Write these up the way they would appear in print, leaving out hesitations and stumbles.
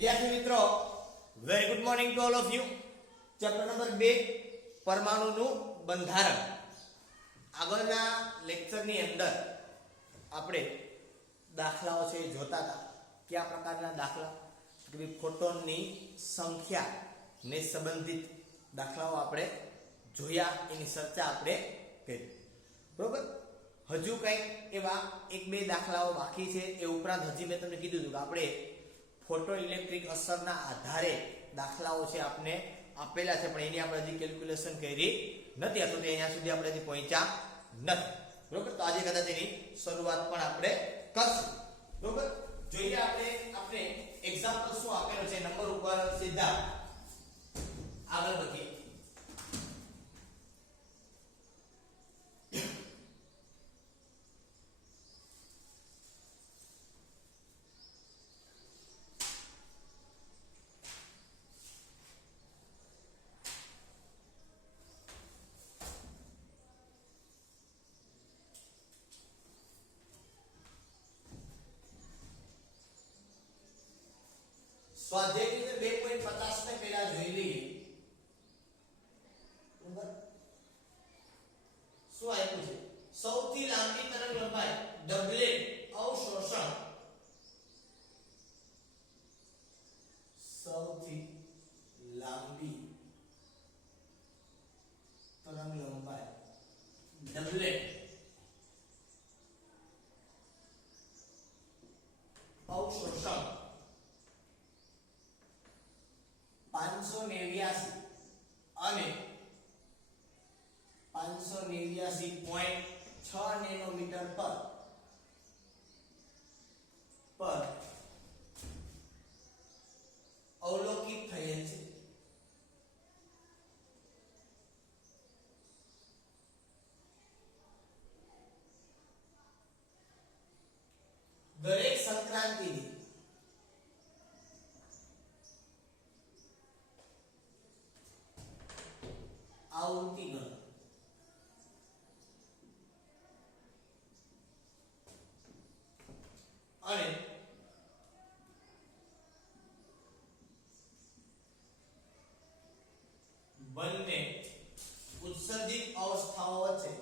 વિદ્યાર્થી મિત્રો, very good morning to all of you. Chapter number 2 પરમાણુનું બંધારણ. આગળના લેક્ચરની અંદર આપણે દાખલાઓ છે જોતા હતા. કયા પ્રકારના દાખલા? કે ભાઈ ફોટોનની સંખ્યા ને સંબંધિત દાખલાઓ આપણે જોયા, એની ચર્ચા આપણે કરી. બરોબર. હજુ કંઈક એવા એક બે દાખલાઓ બાકી છે. એ ઉપરાંત હજી મેં તમને કીધું હતું કે આપણે ફોટો ઇલેક્ટ્રિક અસરના આધારે દાખલાઓ છે આપણે આપેલા છે, પણ એની આપણે હજી કેલ્ક્યુલેશન કરી નથી, અથવા તો અહીંયા સુધી આપણે હજી પહોંચ્યા નથી. બરોબર. તો આજે કદાચ એની શરૂઆત પણ આપણે કરશું. બરોબર. જોઈએ આપણે એક્ઝામ્પલ શું આપેલો છે નંબર ઉપર સીધા આગળ વધીએ. સ્વાધ્યાય 2.50 ને પહેલા જોઈ લઈએ. બરાબર. શું આપ્યું છે? સૌથી લાંબી તરંગ લંબાઈ ડબલેટ અવશોષણ. સૌથી લાંબી તરંગ લંબાઈ ડબલેટ અવશોષણ 589 અને 589.6 નેનોમીટર પર અવલોકિત થયેલ છે. દરેક સંક્રાંતિની આવૃત્તિ ગણો. અને બંને ઉત્સર્જિત અવસ્થાઓ વચ્ચે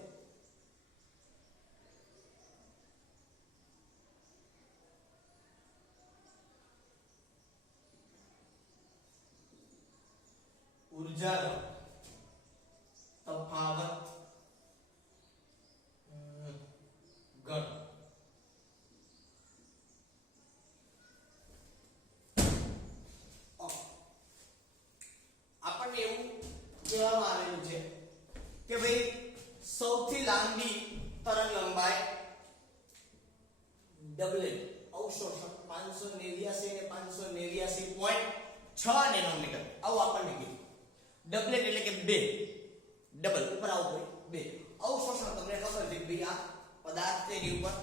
ઊર્જાનો તફાવત ગણ. આપણને એવું કહેવામાં આવેલું છે કે ભાઈ સૌથી લાંબી તરંગ લંબાઈ ડબલેટ અવશોષણ 589 ને 589.6 નેનોમીટર આવું આપણને કીધું. ડબલેટ એટલે કે બે, ડબલ ઉપર આવું બે. અવશોષણ તમને ખબર છે ભાઈ આ પદાર્થ છે એની ઉપર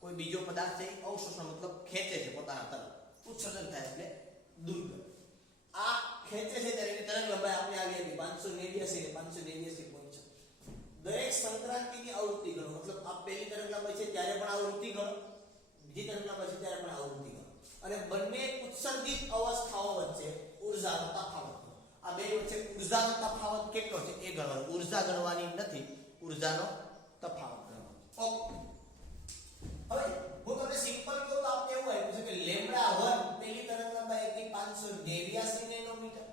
કોઈ બીજો પદાર્થ છે, અવશોષણ મતલબ ખેંચે છે પોતાના તરફ, ઉત્સર્જન થાય એટલે દૂર કરે. આ ખેંચે છે ત્યારે એની તરંગ લંબાઈ આપણે આવી હતી 589 ને 589.6. દરેક સંક્રાંતિની આવૃત્તિ ગણો, મતલબ આ પહેલી તરંગ લંબાઈ છે ત્યારે પણ આવૃત્તિ ગણો, બીજી તરંગ લંબાઈ છે ત્યારે પણ આવૃત્તિ ગણો, અને બંને ઉત્સર્જિત અવસ્થાઓ વચ્ચે ઊર્જાનો તફાવત. આ બે વચ્ચે ઊર્જાનો તફાવત કેટલો છે એ ગણવાનો. ઊર્જા ગણવાની નથી, ઊર્જાનો તફાવત ગણવાનો. ઓકે. હવે હું તમને સિમ્પલ કહું તો આપણે એવું આપ્યું છે કે λ1 પહેલી તરંગ લંબાઈ હતી 589 નેનોમીટર,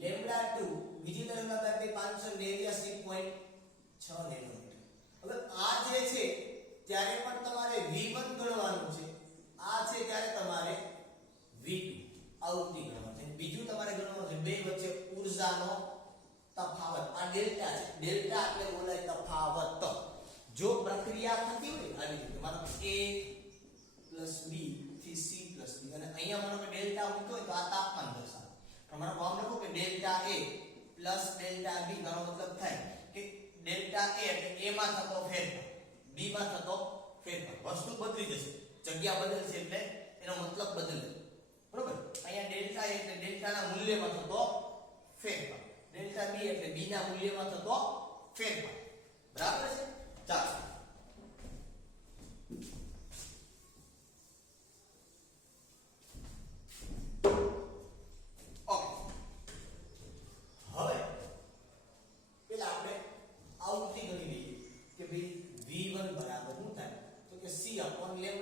λ2 બીજી તરંગ લંબાઈ હતી 589.6 નેનોમીટર. હવે આ જે છે ત્યારે પણ તમારે v1 ગણવાનું છે, આ છે ત્યારે તમારે v2 આવૃત્તિ ગણવાનું છે. બીજું તમારે ગણવાનું છે બે વચ્ચે ઊર્જાનો તફાવત. આ ડેલ્ટા છે, ડેલ્ટા એટલે બોલાય તફાવત. જો પ્રક્રિયા થતી હોય આવી રીતે માનો a + b થી c + b, અને અહીંયા માનો કે ડેલ્ટા મૂક્યો હોય તો આ તાપમાન દર્શાવે. તમારો ફોર્મ લખો કે ડેલ્ટા a + ડેલ્ટા b નો મતલબ થાય કે ડેલ્ટા a એટલે a માં થતો ફેરફાર, b માં થતો ફેરફાર. વસ્તુ બદલી જશે, જગ્યા બદલશે એટલે એનો મતલબ બદલે. બરોબર. અહીંયા ડેલ્ટા a એટલે ડેલ્ટાના મૂલ્યમાં થતો ફેરફાર, ડેલ્ટા b એટલે b ના મૂલ્યમાં થતો ફેરફાર. બરાબર છે. ચાલો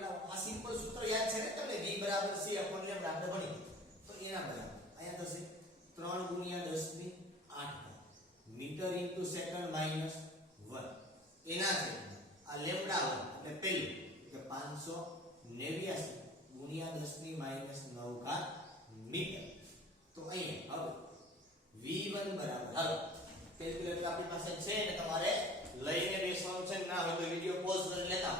લેમ્ડા આ સિમ્પલ સૂત્ર યાદ છે ને તમને v બરાબર c upon લેમ્ડા આપણે ભણી તો એના બરાબર અહીંયા થશે 3 ગુણ્યા 10 ની 8 મીટર ઇન્ટુ સેકન્ડ માઈનસ 1 એના છે આ લેમ્ડા 1 એટલે પેલું કે 589 ગુણ્યા 10 ની માઈનસ 9 ઘાત મીટર તો અહીંયા હવે v1 બરાબર હવે કેલ્ક્યુલેટર આપણી પાસે છે ને તમારે લઈને બેસવાનું છે ના હોય તો વિડિયો પોઝ કરી લેતા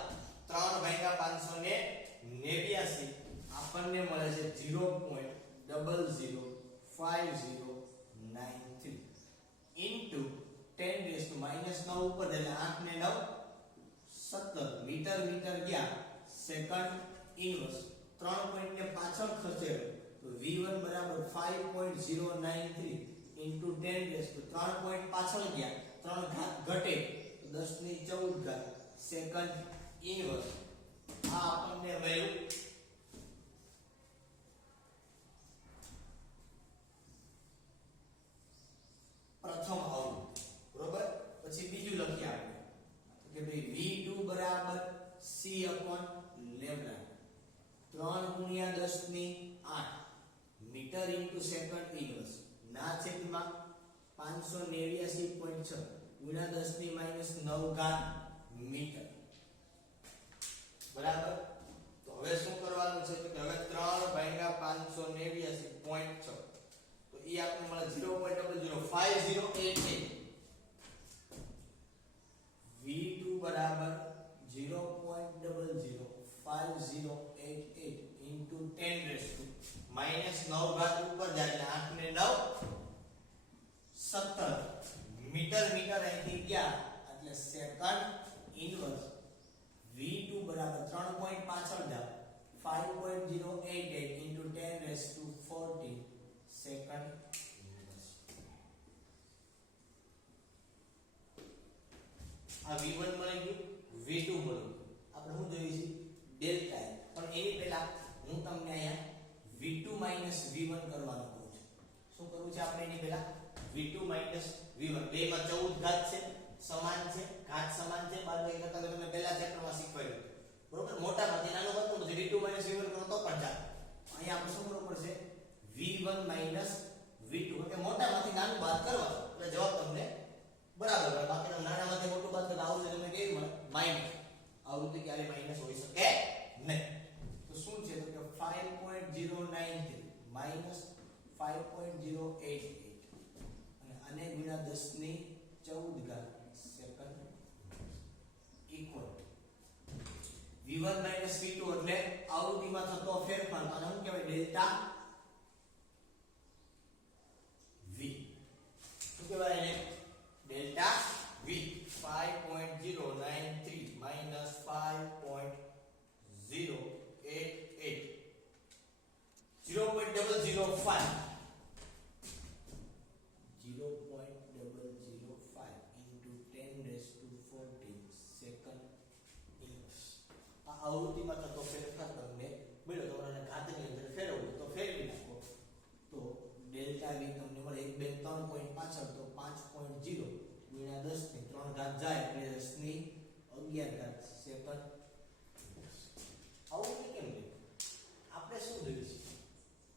3 ભાગ્યા 589 આપણને મળે છે 0.005093 ઇન્ટુ 10 રેઝ ટુ માઈનસ 9 ઉપર એટલે 8 ને 9 17 મીટર મીટર ગયા સેકન્ડ ઇનવર્સ 3 પોઈન્ટ ને પાછળ ખસેડો તો v1 બરાબર 5.093 ઇન્ટુ 10 રેઝ ટુ 3 પોઈન્ટ પાછળ ગયા 3 ઘાત ઘટે તો 10 ની 14 ઘાત સેકન્ડ ઇનવર્સ આ આપણને મળ્યું પ્રથમ આવું બરોબર પછી બીજું લખીએ આપણે કે ભાઈ v2 બરાબર c upon લેમ્ડા 3 ગુણ્યા 10 ની 8 મીટર ઇન્ટુ સેકન્ડ ઇનવર્સ ના છેદમાં 589.6 ગુણ્યા 10 ની માઈનસ 9 ઘાત મીટર બરાબર તો હવે શું કરવાનું છે કે હવે 3 ભાગ્યા 589.6 તો એ આપણે મળે 0.005088 v2 બરાબર 0.005088 into 10 રેઝ ટુ માઈનસ 9 ઘાત ઉપર જાય એટલે 8 ને 9 17 મીટર મીટર અહીંથી ગયા એટલે સેકન્ડ ઇનવર્સ v2 બરાબર 3 પોઈન્ટ પાછળ જાવ 5.088 into 10 raise to 14 second inverse આ v1 મળી ગયું v2 મળી આપણે શું જોઈએ છે ડેલ્ટા પણ એની પહેલા હું તમને અહીંયા v2 v1 કરવાનું કહું છું શું કરવું છે આપણે એની પહેલા v2 v1 બે માં 14 ઘાત છે સમાન છે ઘાત સમાન છે બાદબાકી કરતા તમને પહેલા ચેપ્ટરમાં શીખવાડ્યું બરોબર મોટામાંથી નાનો કરતો પછી v2 v1 કરો તો પણ ચાલે અહીંયા આપણે શું કરવું પડશે v1 v2 એટલે મોટામાંથી નાનું બાદ કરવાનું એટલે જવાબ તમને બરાબર મળે બાકી નાનામાંથી મોટું બાદ કરતા આવું તમને કેવી મળે માઈનસ આવું તો ક્યારે માઈનસ હોઈ શકે નહીં તો શું છે તો કે 5.093 માઈનસ 5.088 અને આને ગુણ્યા 10 ની 14 ઘાત સેકન્ડ ઇક્વલ v1 v2 એટલે આવૃત્તિમાં થતો ફેરફાર આને શું કહેવાય ડેલ્ટા v શું કહેવાય એને delta v 5.093 minus 5.088 0.005 into 10 raised to 14 second inverse આ આવૃત્તિમાં થતો ફેરફાર તમને મળ્યો તમારે ઘાતની અંદર ફેરવવું તો ફેરવી નાખો તો ડેલ્ટા v તમને મળે 1 2 3 પોઈન્ટ પાછળ તો 5.0 ગુણ્યા 10 ની 3 ઘાત જાય એટલે 10 ની 11 ઘાત સેકન્ડ આવું કેમ લે આપણે શું જોયું છે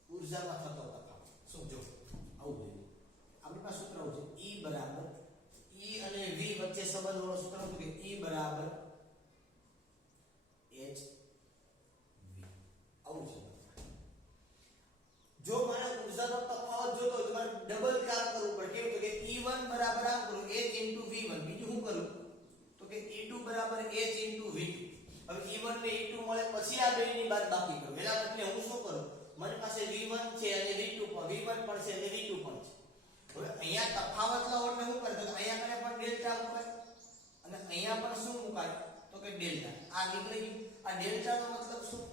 ઊર્જામાં થતો તફાવત શું જો આવું જોઈએ આપણી પાસે સૂત્ર આવું છે E બરાબર E અને V વચ્ચે સંબંધ વાળો સૂત્ર હતું કે E બરાબર h v આવું છે જો મારે ઊર્જાનો તફાવત જોતો હોય તો મારે ડબલ કામ કરવું પડે કેવું કે E1 બરાબર આમ કરું h v1 બીજું શું કરું તો કે E2 બરાબર h v2 હવે E1 ને E2 મળે પછી આ બેની બાદ બાકી કરું એના બદલે હું શું કરું મારી પાસે V1 છે અને V2 પણ V1 પણ છે અને V2 પણ છે હવે અહીંયા તફાવત લાવો એટલે શું કરે તો અહીંયા કને પણ ડેલ્ટા મુકાય અને અહીંયા પણ શું મુકાય તો કે ડેલ્ટા આ નીકળી ગયું આ ડેલ્ટા નો મતલબ શું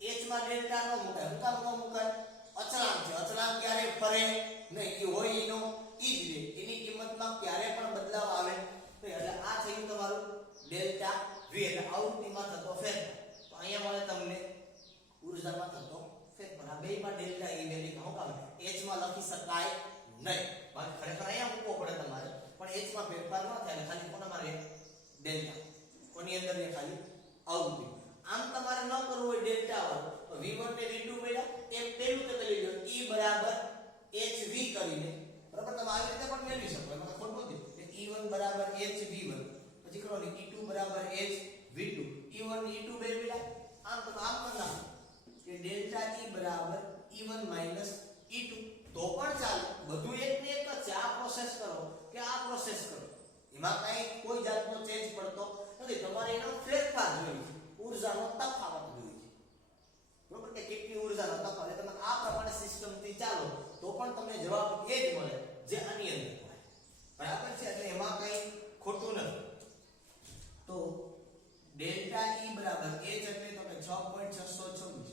h માં ડેલ્ટા નો મુકાય હું કામ નો મુકાય અચળાંક છે અચળાંક ક્યારે ફરે નહીં એ હોય એનો ઈ જ રે એની કિંમતમાં ક્યારે પણ બદલાવ આવે તો એટલે આ થયું તમારું ડેલ્ટા v એટલે આવૃત્તિમાં થતો ફેરફાર તો અહીંયા મળે તમને ઊર્જામાં થતો ફેરફાર આ બેમાં ડેલ્ટા e વેલ્યુ શું કામ h માં લખી શકાય નહીં બાકી ખરેખર અહીંયા મૂકવો પડે તમારે પણ h માં ફેરફાર ન થાય ખાલી કોના મારે ડેલ્ટા કોની અંદર ને ખાલી આવૃત્તિ આમ તમારે ન કરવું હોય ડેલ્ટા वन તો v1 ને v2 મળ્યા એ પહેલું તમે લઈ લો E બરાબર hv કરીને બરાબર તમે આવી રીતે પણ મેળવી શકો એમાં ખોટ નથી E1 બરાબર hv1 પછી કરો ને E2 બરાબર hv2 E1 ને E2 મેળવેલા આમ તમે આમ પણ નાખો કે ડેલ્ટા E બરાબર E1 E2 તો પણ ચાલે બધું એક ને એક જ છે આ પ્રોસેસ કરો કે આ પ્રોસેસ કરો એમાં કઈ કોઈ જાતનો ચેન્જ પડતો નથી તમારે એનો ફેરફાર જોઈએ ઊર્જાનો તફાવત જોઈએ બરોબર કે કેટલી ઊર્જાનો તફાવત તમે આ પ્રમાણે સિસ્ટમથી ચાલો તો પણ તમને જવાબ એ જ મળે જે આની અંદર મળે બરાબર છે એટલે એમાં કઈ ખોટું નથી તો ડેલ્ટા E બરાબર h એટલે તો કે 6.626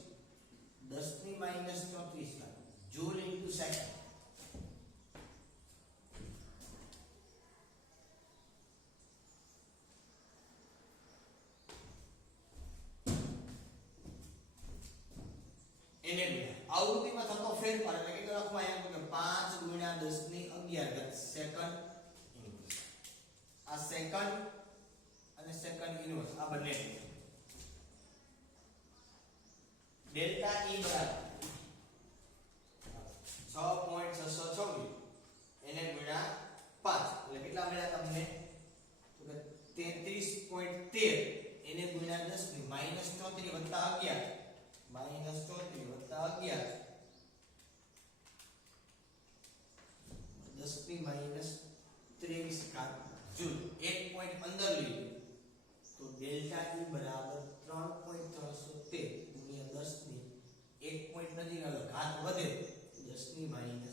10 ની -34 જૂલ ઇન્ટુ સેકન્ડ એને આવૃત્તિમાં થતો ફેરફાર એટલે કે લખવા આવ્યું કે 5 * 10 ની 11 સેકન્ડ ઇન્વર્સ આ સેકન્ડ અને સેકન્ડ ઇન્વર્સ આ બંને ડેલ્ટા E બરાબર 6.626 એને ગુણ્યા 5 એટલે કેટલા મળ્યા તમને તો કે 33.13 એને ગુણ્યા 10 ની -34 વત્તા 11 -34 વત્તા 11 10 ની -23 ઘાત જૂલ 1 પોઈન્ટ અંદર લઈ તો ડેલ્ટા E બરાબર 3.313 ગુણ્યા 10 ની 1 પોઈન્ટ નથી આગળ ઘાત વધે 10 ની -22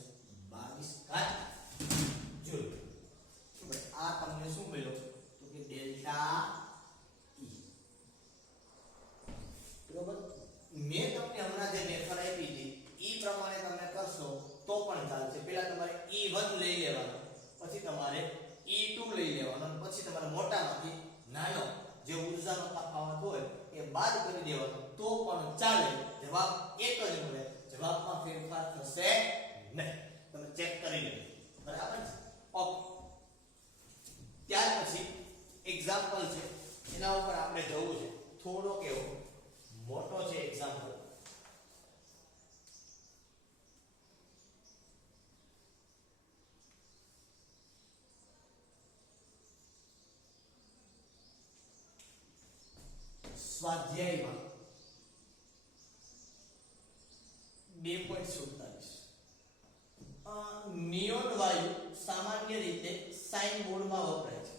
ઘાત જૂલ આ તમને શું મળ્યો તો કે ડેલ્ટા E બરોબર મેં તમને હમણાં જે મેથડ આપી હતી ઈ પ્રમાણે તમે કરશો તો પણ ચાલશે પહેલા તમારે E1 લઈ લેવાનો પછી તમારે E2 લઈ લેવાનો અને પછી તમારે મોટામાંથી નાનો જે ઊર્જાનો તફાવત હોય એ બાદ કરી દેવાનો તો પણ ચાલે જવાબ એક જ મળે જવાબમાં ફેરફાર થશે નહીં તમે ચેક કરી લો બરાબર છે ઓકે ત્યાર પછી એક્ઝામ્પલ છે એના ઉપર આપણે જવું છે થોડો કેવો મોટો છે એક્ઝામ્પલ સ્વાધ્યાયમાં 2.47 નિયોન વાયુ સામાન્ય રીતે સાઇન બોર્ડમાં વપરાય છે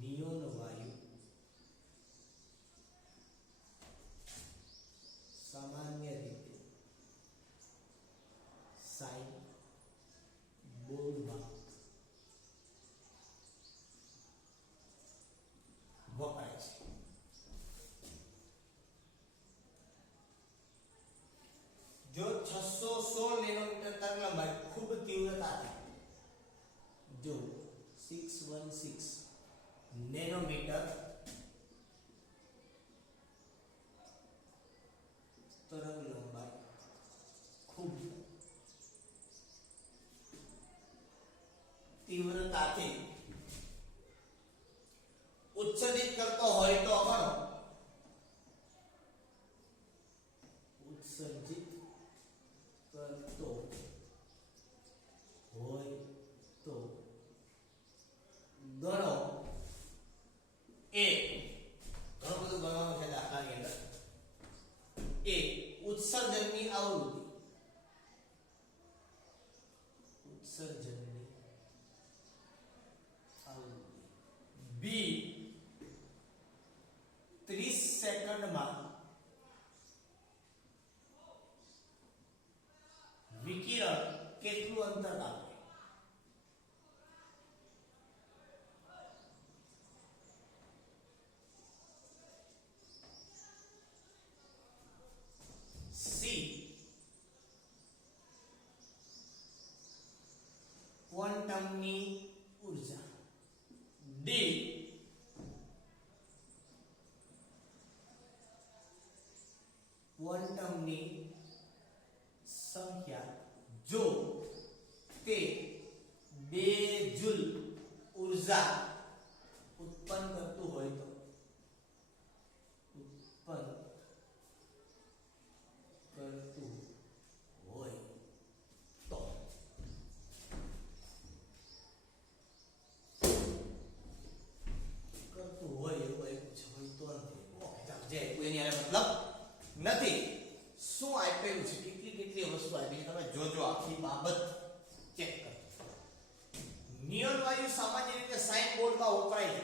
નિયોન વાયુ સામાન્ય રીતે સાઇન બોર્ડમાં વપરાય છે જો 616 નેનોમીટર તરંગલંબાઈ ખૂબ તીવ્રતાથી જો 616 નેનોમીટર તરંગલંબાઈ ખૂબ તીવ્રતાથી ઉત્સર્જિત કરતો હોય તો ઘણો ઉત્સર્જિત કરતો હોય તો ગણો એ ઘણું બધું ગણવાનું છે દાખલાની અંદર એ ઉત્સર્જનની આવૃત્તિ ઉત્સર્જનની આવૃત્તિ બી 30 સેકન્ડમાં વિકિરણ કેટલું અંતર કાપે સી ક્વોન્ટમની ઊર્જા ડી ક્વોન્ટમની સંખ્યા જો તે 2 જૂલ ઉર્જા ઉત્પન્ન કરતું હોય તો ઉત્પન્ન કરતું હોય તો કરતું હોય એવું એક છે હોય તો નથી ઓકે ચાલો જે એની આને મતલબ નથી શું આપેલું છે કેટલી વસ્તુ આપી છે તમે જોજો આખી બાબત ચેક કરો નિયોન વાયુ સામાન્ય રીતે સાઇન બોર્ડમાં વપરાય છે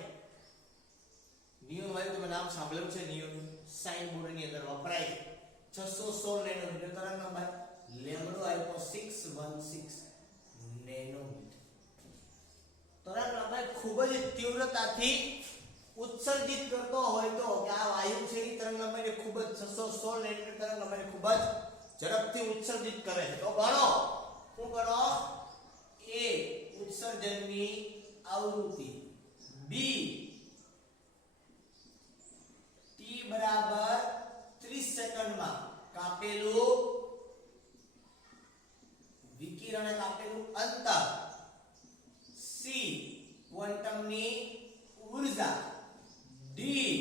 નિયોન વાયુ તમે નામ સાંભળ્યું છે નિયોન સાઇન બોર્ડની અંદર વપરાય છે 616 નેનોમીટર તરંગલંબાઈ લેમ્બડો આપ્યો 616 નેનોમીટર તરંગલંબાઈ ખૂબ જ તીવ્રતાથી ઉત્સર્જિત કરતો હોય તો કે આ વાયુ છે એ તરંગલંબાઈને ખૂબ જ 616 નેનોમીટર તરંગલંબાઈને ખૂબ જ ઝડપથી ઉત્સર્જિત કરે છે તો ગણો શું ગણો એ ઉત્સર્જનની આવૃત્તિ બી ટી બરાબર 30 સેકન્ડમાં કાપેલું વિકિરણ કાપેલું અંતર સી ક્વોન્ટમની ઊર્જા ડી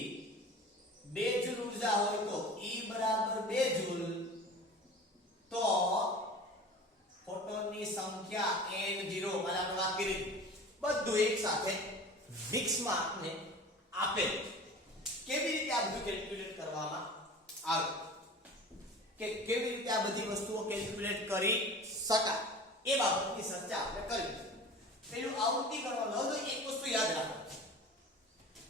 2 જૂલ ઊર્જા હોય તો E બરાબર 2 જૂલ તો ફોટોનની સંખ્યા n0 માલા આપણે વાત કરી બધું એક સાથે વિક્સમાં આપને આપેલ કેવી રીતે આ બધું કેલ્ક્યુલેટ કરવામાં આવે કે કેવી રીતે આ બધી વસ્તુઓ કેલ્ક્યુલેટ કરી શકાય એ બાબતની ચર્ચા આપણે કરી પેલું આવૃત્તિ કરવાનો તો એક વસ્તુ યાદ રાખો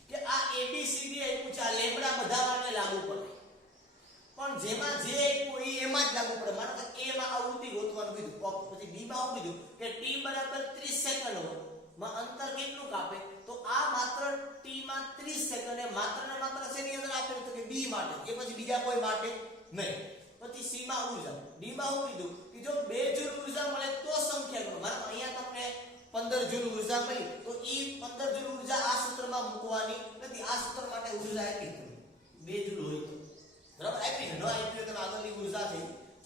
કે આ ABCD આપ્યું છે આ લેમ્બડા બધા માટે લાગુ પડે પણ જેમાં જે આપ્યું એ એમાં જ લાગુ પડે માનો કે A માં આવૃત્તિ ગોતવાનું કીધું પછી B માં આવું કીધું કે T બરાબર 30 સેકન્ડ માં અંતર કેટલું કાપે તો આ માત્ર T માં 30 સેકન્ડ એ માત્ર ને માત્ર શેની અંદર આપેલું તો કે B માટે એ પછી બીજા કોઈ માટે નહીં પછી C માં ઊર્જા D માં આવું કીધું કે જો 2 જૂલ ઊર્જા મળે તો સંખ્યા ગણો માનો અહીંયા તમને 15 જૂલ ઊર્જા મળી તો એ 15 જૂલ ઊર્જા આ સૂત્રમાં મૂકવાની નથી આ સૂત્ર માટે ઊર્જા આપી 2 જૂલ હોય તો બરાબર આપી ન આપી તો આગળની ઊર્જા છે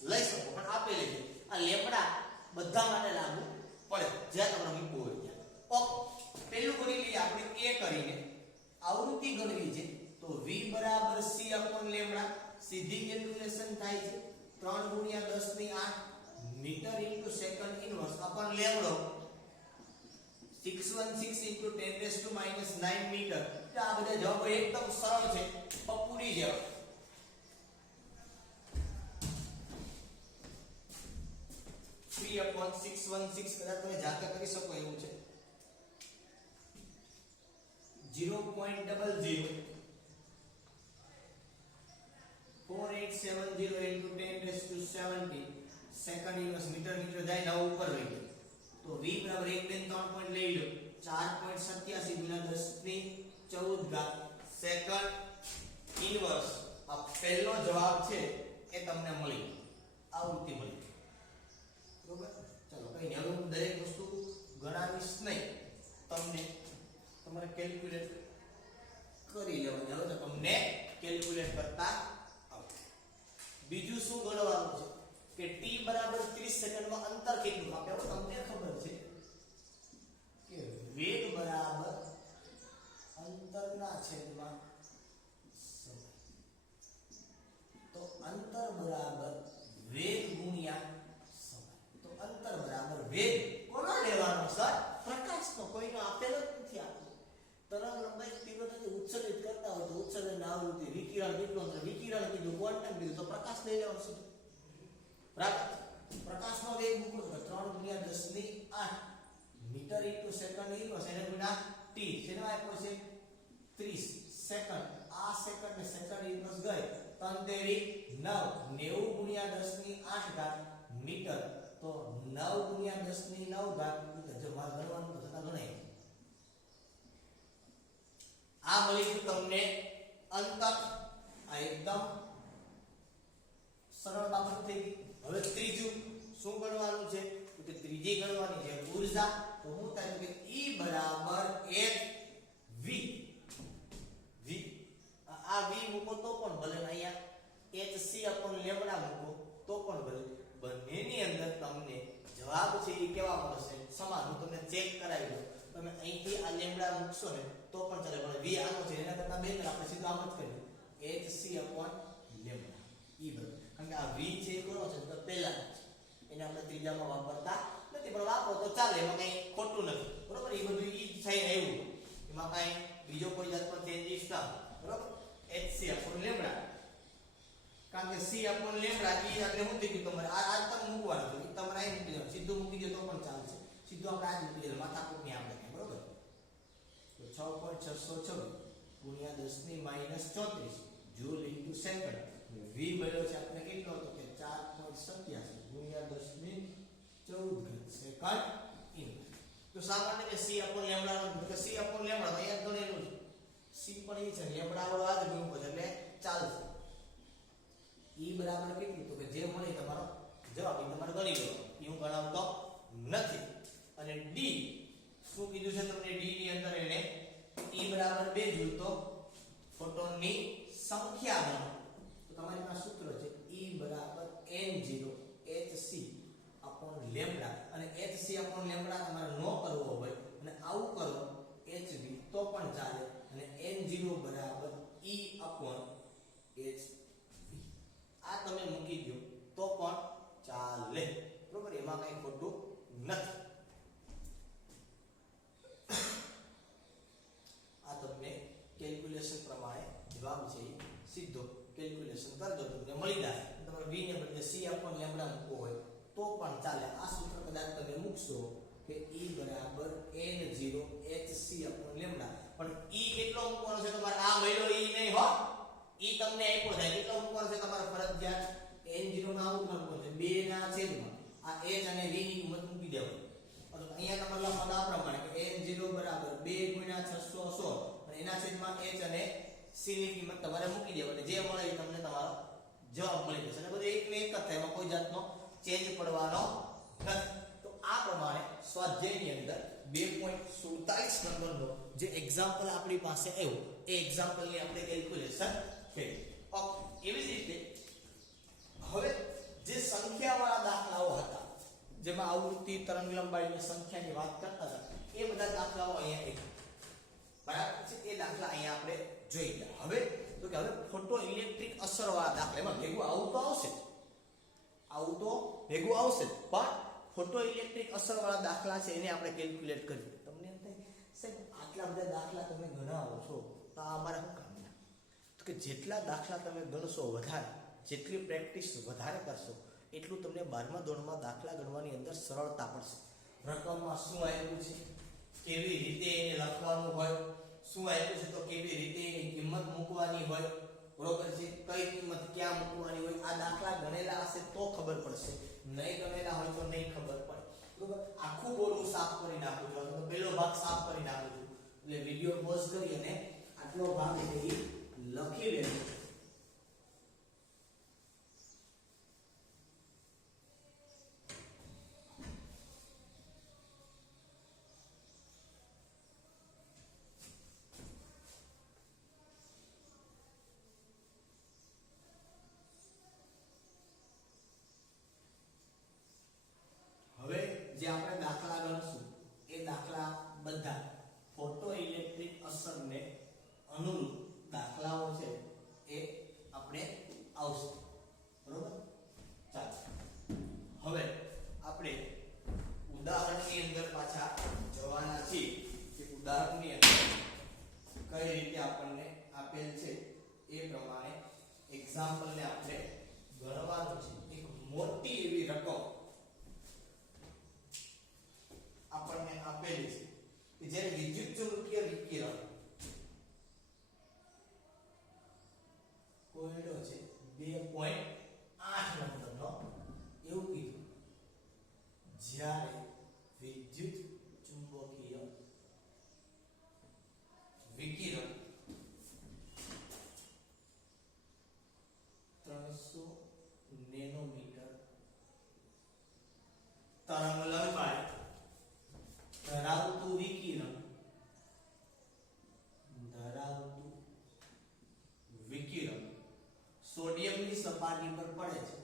લઈ શકો પણ આપેલી છે આ લેમ્બડા બધા માટે લાગુ પડે જ્યાં તમને મૂકવું હોય ત્યાં ઓકે પહેલું કરી લઈએ આપણે એ કરીને આવૃત્તિ ગણવી છે તો v બરાબર c લેમ્બડા સીધી કેલ્ક્યુલેશન થાય છે 3 ગુણ્યા 10 ની 8 metre into second inverse upon lambda 616 * 10⁻⁹ metre આ બધા જવાબો એકદમ સરળ છે પપુડી જેવા 3/616 કદાચ તમે જાતે કરી શકો એવું છે 0.00 4870 * 10⁻⁷ સેકન્ડ ઇનવર્સ મીટર જાય 9 ઉપર વહી ગયો તો v બરાબર 1 2 3 પોઈન્ટ લઈ લો 4.87 * 10⁻14 સેકન્ડ ઇનવર્સ આ પહેલો જવાબ છે એ તમને મળી આવૃત્તિ મળી બરોબર ચલો કઈ નહીં હવે હું દરેક વસ્તુ ગણાવીશ નહીં તમને તમારે કેલ્ક્યુલેટ કરી લેવાનું હવે તો તમને કેલ્ક્યુલેટ કરતા આવશે બીજું શું ગણવાનું છે કે t બરાબર 30 સેકન્ડમાં અંતર કેટલું આપે હવે તમને ખબર છે કે વેગ બરાબર અંતરના છેદમાં સમય તો અંતર બરાબર વેગ ગુણ્યા સમય તો અંતર બરાબર વેગ કોનો લેવાનો સર પ્રકાશનો કોઈનો આપેલો જ નથી આપ્યો તરંગ લંબાઈ તીવ્રતાથી ઉત્સર્જિત કરતા હોય તો ઉત્સર્જન આવૃત્તિ વિકિરણ કેટલું અંતર વિકિરણ કીધું ક્વોન્ટમ કીધું તો પ્રકાશ લઈ લેવાનો છે પ્રકાશનો વેગ મૂકો તો 3 ગુણ્યા 10 ની 8 મીટર ઇન્ટુ સેકન્ડ ઇનવર્સ એને ગુણ્યા t જેનો આપ્યો છે 30 સેકન્ડ આ સેકન્ડ ને સેકન્ડ ઇનવર્સ ગઈ 3 તેરી 9 90 ગુણ્યા 10 ની 8 ઘાત મીટર તો 9 ગુણ્યા 10 ની 9 ઘાત મીટર જો માર ગણવાનું તો થતા ગણાય આ મળી ગયું તમને અંતર આ એકદમ સરળ બાબત થઈ ગઈ હવે ત્રીજું શું ગણવાનું છે તો કે ત્રીજી ગણવાની છે ઊર્જા તો હું થાય કે E બરાબર 1 v આ v મૂકો તો પણ ભલે અહીંયા hc લેમ્બડા મૂકો તો પણ ભલે બંનેની અંદર તમને જવાબ છે એ કેવા મળશે સમાન હું તમને ચેક કરાવી દઉં તમે અહીંથી આ લેમ્બડા લેમ્ડા મૂકશો ને તો પણ ચાલે, પણ v આનો છે એના કરતા બેટર આપણે સીધું આમ જ કરીએ hc/λ ઈ બરાબર, કારણ કે આ v છે એ કોનો છે તો પહેલા એને આપણે ત્રીજામાં વાપરતા નથી, પણ વાપરો તો ચાલે, એમાં કઈ ખોટું નથી બરોબર. એ બધું ઈ થઈને આવ્યું, એમાં કઈ બીજો કોઈ જાતનો ચેન્જીસ ના બરોબર. hc/λ કારણ કે c/λ ઈ એટલે હું થઈ ગયું તમારે આ તમે મૂકવાનું છે, તમારે અહીં મૂકી દો, સીધું મૂકી દો તો પણ ચાલશે, સીધું આપણે આ જ મૂકી દો, માથાકૂટ ની આપણે બરોબર. તો 6.626 ગુણ્યા 10⁻34 જૂલ ઇન્ટુ સેકન્ડ, v મળ્યો છે આપણે કેટલો હતો કે 4.87 ગુણ્યા 10⁻14 સેકન્ડ ઇન. તો શા માટે કે c/λ નો કે c/λ અહીંયા ગણેલું છે, c પણ એ છે લેમ્ડા વાળો આ જ ગુણકો છે એટલે ચાલશે. ઈ બરાબર કેટલું તો કે જે મળે તમારો જવાબ એ તમારે ગણી લો, એ હું ગણાવતો નથી. અને d શું કીધું છે તમને, d ની અંદર એને e બરાબર 2 જૂલ, તો ફોટોનની સંખ્યા ગણો. તો તમારી પાસે સૂત્ર છે e બરાબર n0 hc/λ, અને hc/λ તમારે નો કરવો હોય અને આવું કરો hv તો પણ ચાલે, અને n0 બરાબર e/h આ તમે મૂકી દો તો પણ ચાલે બરોબર, એમાં કઈ ખોટું નથી. આ તમને કેલ્ક્યુલેશન પ્રમાણે જવાબ છે સીધો કેલ્ક્યુલેશન કરી દો તમને મળી જાય. તમારે v ને બદલે c/λ મૂકવો હોય તો પણ ચાલે. આ સૂત્ર કદાચ તમે મૂકશો કે e બરાબર n0 hc/λ, પણ e કેટલો મૂકવાનો છે તમારે, આ મળ્યો e નહીં હો, ઈ તમને આપ્યો છે કેટલો મૂકવાનો છે તમારે ફરજિયાત n0 માં આવું મૂકવાનું છે 2 ના છેદમાં આ h અને v ની કિંમત મૂકી દેવાની. તો અહીંયા તમારે લખવાનું આ પ્રમાણે કે n0 બરાબર 2 ગુણ્યા 616 અને એના છેદમાં h અને c ની કિંમત તમારે મૂકી દેવાની, જે મળે એ તમને તમારો જવાબ મળી જશે. અને બધું એક ને એક જ થાય, એમાં કોઈ જાતનો ચેન્જ પડવાનો નથી. તો આ પ્રમાણે સ્વાધ્યાયની અંદર 2.47 નંબરનો જે એક્ઝામ્પલ આપણી પાસે આવ્યો એ એક્ઝામ્પલની આપણે કેલ્ક્યુલેશન કરી. ઓકે, એવી જ રીતે હવે જે સંખ્યાવાળા દાખલાઓ હતા, જેમાં આવૃત્તિ તરંગ લંબાઈની સંખ્યાની વાત કરતા હતા, એ બધા દાખલાઓ અહીંયા બરાબર છે, એ દાખલા અહીંયા આપણે જોઈ ગયા. હવે તો કે હવે ફોટો ઇલેક્ટ્રિક અસરવાળા દાખલા, એમાં ભેગું આવું તો આવશે જ, આવું તો ભેગું આવશે જ, પણ ફોટો ઇલેક્ટ્રિક અસરવાળા દાખલા છે એને આપણે કેલ્ક્યુલેટ કરીએ. તમને એમ થાય સાહેબ આટલા બધા દાખલા તમે ગણાવો છો તો આ અમારા શું કામના? તો કે જેટલા દાખલા તમે ગણશો વધારે, જેટલી પ્રેક્ટિસ વધારે કરશો એટલું તમને 12મા ધોરણમાં દાખલા ગણવાની અંદર સરળતા પડશે. રકમમાં શું આવ્યું છે, કેવી રીતે એને લખવાનું હોય, શું આવ્યું છે તો કેવી રીતે એની કિંમત મૂકવાની હોય બરોબર છે, કઈ કિંમત ક્યાં મૂકવાની હોય, આ દાખલા ગણેલા હશે તો ખબર પડશે, નહીં ગણેલા હોય તો નહીં ખબર પડે બરોબર. આખું બોર્ડ સાફ કરી નાખું છું, તો પહેલો ભાગ સાફ કરી નાખું છું, એટલે વિડિયો પોઝ કરી અને આટલો ભાગ છે એ લખી લેજો. જે આપણે દાખલા ગણશું એ દાખલા બધા ફોટો ઇલેક્ટ્રિક અસરને અનુરૂપ દાખલાઓ છે એ આપણે આવશે બરોબર. ચાલો હવે આપણે ઉદાહરણની અંદર પાછા જવાના છીએ કે ઉદાહરણની અંદર કઈ રીતે આપણને આપેલ છે એ પ્રમાણે એક્ઝામ્પલને આપણે ગણવાનું છે. એક મોટી એવી રકમ આપણને આપેલી છે કે જ્યારે વિદ્યુત ચુંબકીય વિકિરણ કોયડો છે 2.8 નંબરનો એવું કીધું, જ્યારે વિદ્યુત ચુંબકીય વિકિરણ 300 નેનોમીટર તરંગ લંબાઈ ધરાવતું વિકિરણ સોડિયમની સપાટી પર પડે છે.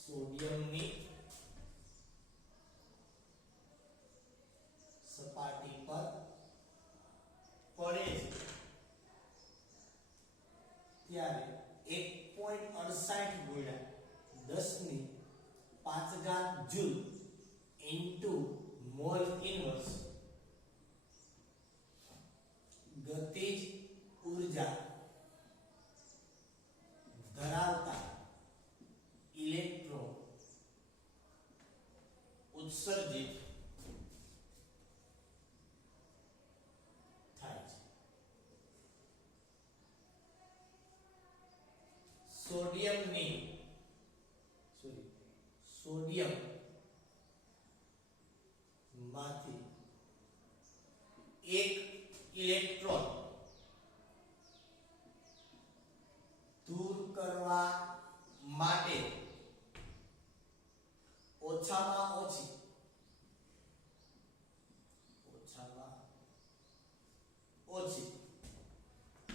સોડિયમની ઇન્વર્સ ગતિજ ઊર્જા ધરાવતા ઇલેક્ટ્રોન ઉત્સર્જિત થાય છે. સોડિયમ માંથી એક ઇલેક્ટ્રોન દૂર કરવા માટે ઓછામાં ઓછી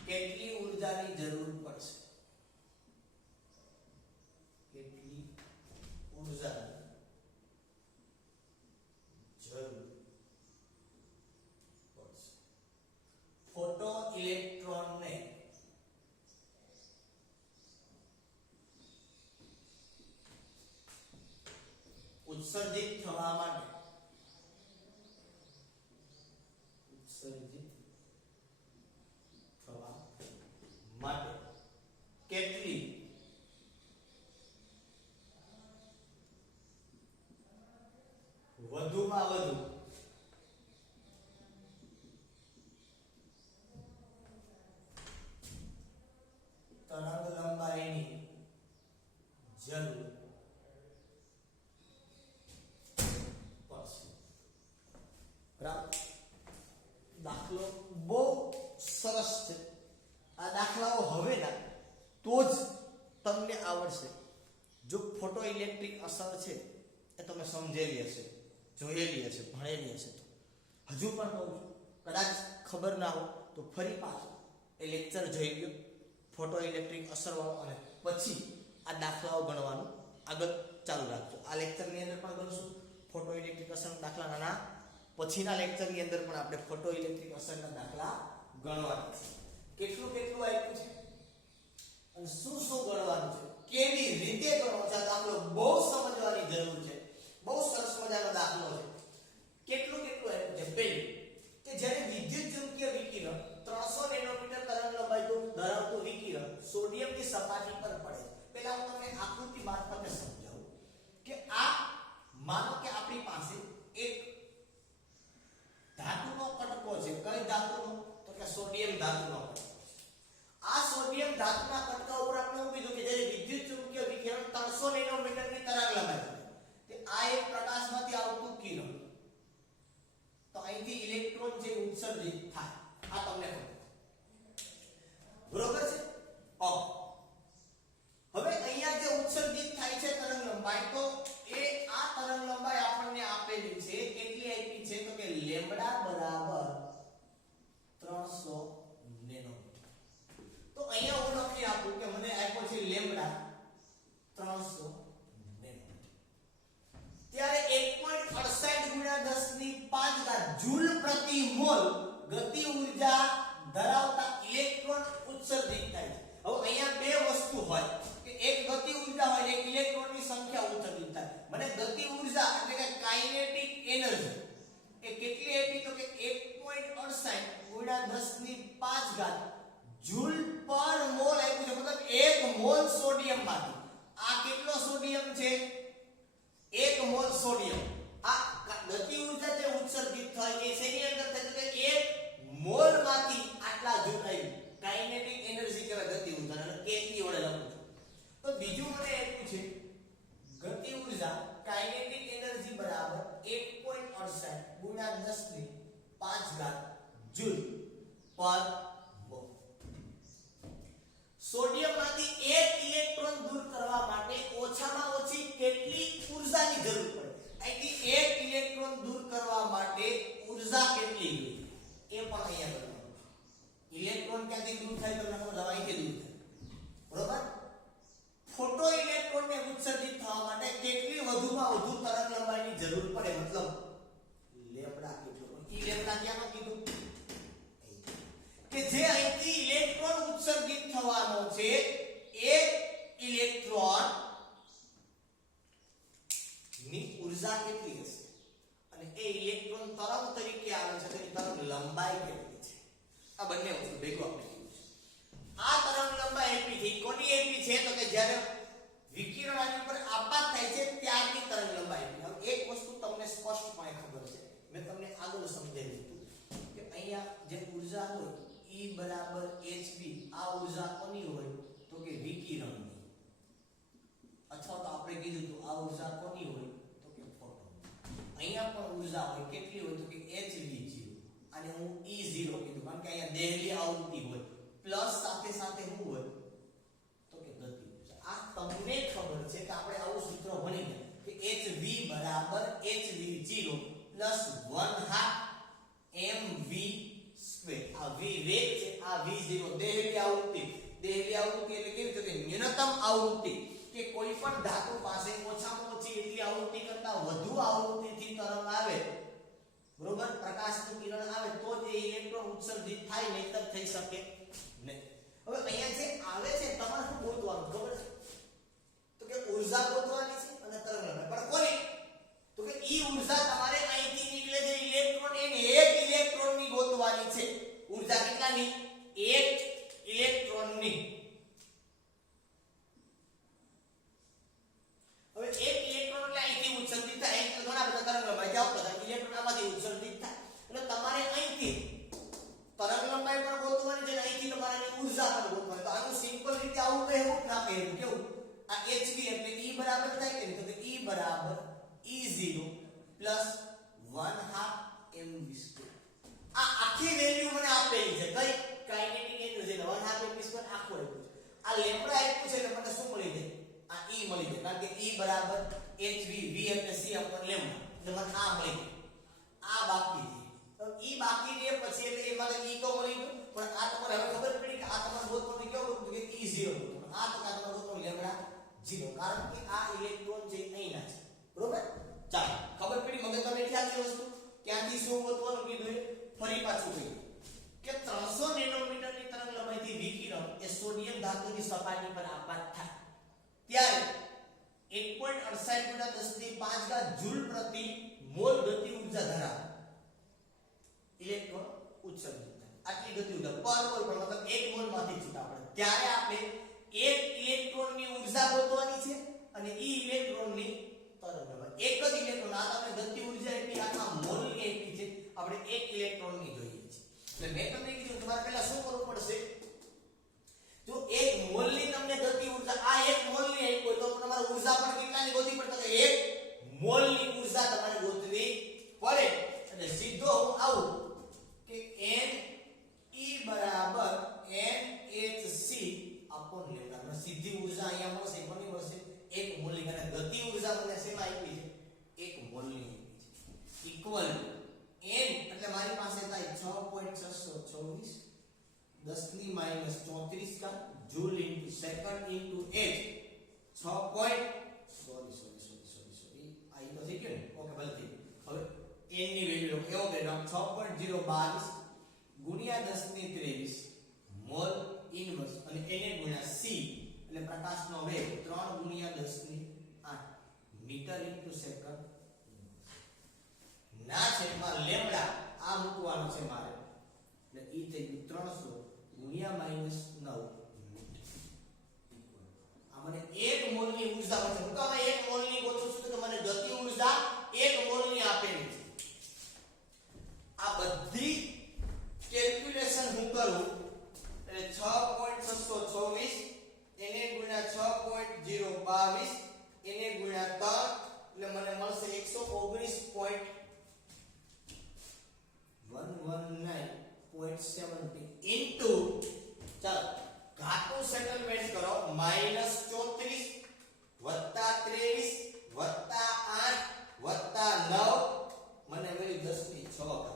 કેટલી ઊર્જાની જરૂર પડશે? કેટલી ઊર્જાની જરૂર પડશે? ફોટો ઇલેક્ટ્રોનને ઉત્સર્જિત થવા માટે કેટલી વધુમાં વધુ તરંગ લંબાઈની જરૂર પડશે. બરાબર. દાખલો બહુ સરસ છે. આ દાખલાઓ હવે ના તો જ તમને આવડશે. જો ફોટો ઇલેક્ટ્રિક અસર છે એ તમે સમજેલી હશે, જોયેલી હશે, ભણેલી હશે. તો હજુ પણ કહું છું, કદાચ ખબર ના હોય તો ફરી પાછું એ લેક્ચર જોઈ લો ફોટો ઇલેક્ટ્રિક અસર વાળો, અને પછી આ દાખલાઓ ગણવાનું આગળ ચાલુ રાખજો. આ લેક્ચરની અંદર પણ ગણશું ફોટો ઇલેક્ટ્રિક અસરના દાખલા નાના, પછીના લેક્ચરની અંદર પણ આપણે ફોટો ઇલેક્ટ્રિક અસરના દાખલા ગણવાના છે. કેટલું આપ્યું છે અને શું ગણવાનું છે, કેવી રીતે ગણવાનો છે, દાખલો બહુ સમજવાની જરૂર છે. બહુ સરસ મજાનો દાખલો છે. કેટલું આપ્યું છે? પહેલું કે જ્યારે વિદ્યુત ચુંબકીય વિકિરણ 300 નેનોમીટર તરંગ લંબાઈ ધરાવતું વિકિરણ સોડિયમની સપાટી પર પડે. પહેલા હું તમને આકૃતિ મારફતે સમજાવું કે આ માનો કે આપણી પાસે એક ધાતુનો કટકો છે. કઈ ધાતુનો? તો કે સોડિયમ ધાતુનો. આ સોડિયમ ધાતુના કટકા ઉપર આપણે એવું કીધું કે જ્યારે વિદ્યુત ચુંબકીય વિકિરણ 300 નેનોમીટરની તરંગ લંબાઈ છે, આ એક પ્રકાશમાંથી આવતું કિરણ, તો અહીંથી ઇલેક્ટ્રોન જે ઉત્સર્જિત થાય, આ તમને ખબર. બરોબર છે? હવે અહીંયા જે ઉત્સર્જિત થાય છે તરંગ લંબાઈ, તો એ આ તરંગ લંબાઈ આપણને આપેલી છે. કેટલી આપી છે? તો કે લેમ્બડા બરાબર 300 નેનોમીટર. તો અહીંયા હું લખી આપું કે મને આપ્યો છે લેમ્બડા 300 નેનોમીટર. ત્યારે 1.68 × 10⁵ જૂલ પ્રતિ મોલ ગતિ ઊર્જા ધરાવતા ઇલેક્ટ્રોન ઉત્સર્જિત થાય છે. હવે અહીંયા બે વસ્તુ હોય કે એક ગતિ ઊર્જા હોય, એક ઇલેક્ટ્રોનની સંખ્યા ઉત્સર્જિત થાય. મને ગતિ ઊર્જા એટલે કે કાઇનેટિક એનર્જી એ કેટલી આપી? તો કે 1.68 × 10⁵ જૂલ પર મોલ આપ્યું છે. મતલબ 1 મોલ સોડિયમમાંથી આ કેટલો સોડિયમ છે? 1 મોલ સોડિયમ. આ ગતિ ઊર્જા જે ઉત્સર્જિત થાય એ શેની અંદર થાય? તો કે 1 મોલ માંથી આટલા જૂલ આવ્યું. કાઇનેટિક એનર્જી કહેવાય ગતિ ઊર્જા, અને કેટી વડે લખું છું. તો બીજું મને આપ્યું છે ગતિ ઊર્જા કાઇનેટિક એનર્જી બરાબર 1.68 × 10⁵ જૂલ પર મોલ. સોડિયમમાંથી એક ઇલેક્ટ્રોન દૂર કરવા માટે ઓછામાં ઓછી કેટલી ઊર્જાની જરૂર પડે? અહીંથી એક ઇલેક્ટ્રોન દૂર કરવા માટે ઊર્જા કેટલી જોઈએ એ પણ અહીંયા ગણવાનું. ઇલેક્ટ્રોન ક્યાંથી દૂર થાય? તમને ખબર, અહીંથી દૂર થાય. બરોબર? ફોટો ઇલેક્ટ્રોનને ઉત્સર્જિત થવા માટે કેટલી વધુમાં વધુ તરંગ લંબાઈની જરૂર પડે? મતલબ લેમ્બડા કેટલો? ઈ લેમ્બડા ક્યાંનો કીધું કે જે અહીંથી ઇલેક્ટ્રોન ઉત્સર્જિત થવાનો છે, એક ઇલેક્ટ્રોન ની ઊર્જા કેટલી હશે? અને એ ઇલેક્ટ્રોન આ બંને વસ્તુ ભેગું આપણે કીધું છે. આ તરંગ લંબાઈ આપી છે. કોની આપી છે? તો કે જ્યારે વિકિરણ આની ઉપર આપાત થાય છે ત્યારની તરંગ લંબાઈ આપી. હવે એક વસ્તુ તમને સ્પષ્ટપણે ખબર છે, મેં તમને આગળ સમજાવ્યું હતું કે અહીંયા જે ઊર્જા હોય E બરાબર hv, આ ઊર્જા કોની હોય? તો કે વિકિરણની. અથવા તો આપણે કીધું તો આ ઊર્જા કોની હોય? તો કે ફોટોન. અહીંયા પણ ઊર્જા હોય, કેટલી હોય? તો કે hv0. અને હું E0 કીધું કારણ કે અહીંયા દેહલી આવૃત્તિ હોય, પ્લસ સાથે સાથે શું હોય? તો કે ગતિ ઊર્જા. આ તમને ખબર છે કે આપણે આવું સૂત્ર ભણી ગયા કે hv બરાબર hv0 1/2 mv². આ v વેગ છે, આ v0 દેહલી આવૃત્તિ. દેહલી આવૃત્તિ એટલે કેવી? તો કે ન્યૂનતમ આવૃત્તિ કે કોઈ પણ ધાતુ પાસે ઓછામાં ઓછી એટલી આવૃત્તિ કરતા વધુ આવૃત્તિથી તરંગ આવે, બરોબર, પ્રકાશનું કિરણ આવે તો જ એ ઇલેક્ટ્રોન ઉત્સર્જિત થાય, નહીતર થઈ શકે નહીં. હવે અહીંયા જે આવે છે તમારે શું ગોતવાનું ખબર છે? તો કે ઊર્જા ગોતવાની છે અને તરંગ લંબાઈ. પણ કોની? તો કે ઈ ઊર્જા તમારે અહીંથી નીકળે છે ઇલેક્ટ્રોન, એને એક ઇલેક્ટ્રોનની ગોતવાની છે. ઊર્જા કેટલાની? એક ઇલેક્ટ્રોનની. હવે એક ઇલેક્ટ્રોન એટલે અહીંથી ઉત્સર્જિત થાય, એટલે ઘણા બધા તરંગ લંબાઈ જાવ બધા ઇલેક્ટ્રોન આમાંથી ઉત્સર્જિત થાય. એટલે તમારે અહીંથી તરંગ લંબાઈ પણ ગોતવાની છે, અહીંથી તમારે ઊર્જા પણ ગોતવાની. તો આનું સિમ્પલ રીતે આવું કહેવું ના કહેવું કેવું? આ hv એટલે E બરાબર થાય કે નહીં? તો કે E બરાબર E0 1/2 mv². આ આખી વેલ્યુ મને આપેલી છે. કઈ? કાઇનેટિક એનર્જી 1/2 mv² આખું આપ્યું છે. આ લેમ્બડા આપ્યું છે એટલે મને શું મળી જાય? આ E મળી જાય. કારણ કે E બરાબર hv, v એટલે c લેમ્બડા. એટલે મને આ મળી જાય. આ બાકી છે. તો E બાકી રહે પછી એટલે એ મારે E તો મળી ગયું, પણ આ તમારે હવે ખબર પડી કે આ તમારે ગોતવાનું કેવું હતું કે E0 હતું. આ તો તમારે ગોતવાનું લેમ્બડા 0, કારણ કે આ ઇલેક્ટ્રોન જે અહીંના છે, બરોબર? ચાલો, ખબર પડી? મગજમાં બેઠી આ વસ્તુ. ક્યાંથી શું ગોતવાનું કીધું? ફરી પાછું કહીએ કે 300 નેનોમીટરની તરંગ લંબાઈથી વિકિરણ એ સોડિયમ ધાતુની સપાટી પર આપાત થાય ત્યારે 1.68 × 10⁵ જૂલ પ્રતિ મોલ ગતિ ઊર્જા ધરાવે ઇલેક્ટ્રોન ઉત્સર્જિત થાય. આટલી ગતિ ઊર્જા પર મોલ, પણ મતલબ 1 મોલમાંથી છૂટા પડે ત્યારે આપણે એક ઇલેક્ટ્રોનની ઊર્જા ગોતવાની છે અને ઈ ઇલેક્ટ્રોનની તરંગ લંબાઈ. એક જ ઇલેક્ટ્રોન, આ તમને ગતિ ઊર્જા એટલી આખા મોલની એટલી છે, આપણે એક ઇલેક્ટ્રોનની જોઈએ છે. એટલે મેં તમને કીધું તમારે પહેલા શું કરવું પડશે? જો એક મોલની તમને ગતિ ઊર્જા, આ એક મોલની એક હોય તો તમારે ઊર્જા પણ કેટલાની ગોતવી પડે? તો કે એક મોલની ઊર્જા તમારે ગોતવી પડે. એટલે સીધો હું આવું કે Ne બરાબર NHC અપોન લેમ્બડા. મને સીધી ઊર્જા અહીંયા મળશે, કોની મળશે? એક મોલની. અને ગતિ ઊર્જા મને શેમાં આપી છે? એક મોલની આપી છે. ઇક્વલ n એટલે મારી પાસે થાય 6.624 10⁻³ joule into second into h. 6. Sorry આ ઈ તો થઈ ગયું ને? ઓકે, ભલે થઈ ગયું. હવે n ની વેલ્યુ એવો કે 6.022 ગુણ્યા 10⁻23 મોલ ઇન્વર્સ અને n ગુણ્યા c એટલે પ્રકાશનો વેગ 3 ગુણ્યા 10⁸ મીટર ઇન્ટુ સેકન્ડ ના છેદમાં લેમ્બડા આ મૂકવાનો છે મારે. એટલે ઈ થઈ ગયું 300 ગુણ્યા -9 આ મને 1 મોલની ઊર્જા મળશે. હું કામ 1 મોલની ગોતું છું તો મને ગતિ ઊર્જા 1 મોલની આપેલી છે. આ બધી કેલ્ક્યુલેશન હું કરું એટલે 6.624 એને ગુણ્યા 6.022 એને ગુણ્યા 3 એટલે મને મળશે 119.70 ઇન્ટુ, ચાલો ઘાતનું સેટલમેન્ટ કરો, -34 વત્તા 23 વત્તા 8 વત્તા 9 મને મળ્યું 10⁶.